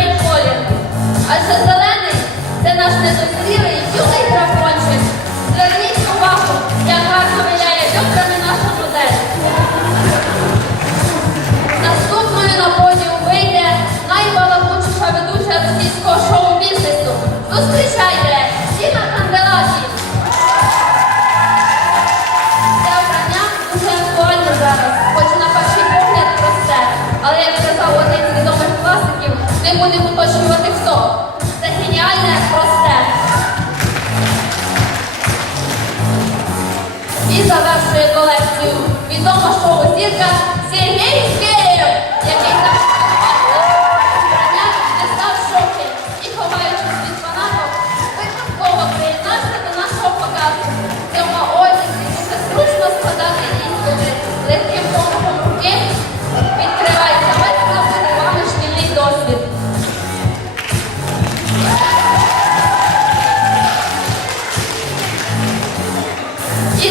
цей колір. Адже зелений це наш недозрілий ними будемо точувати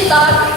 나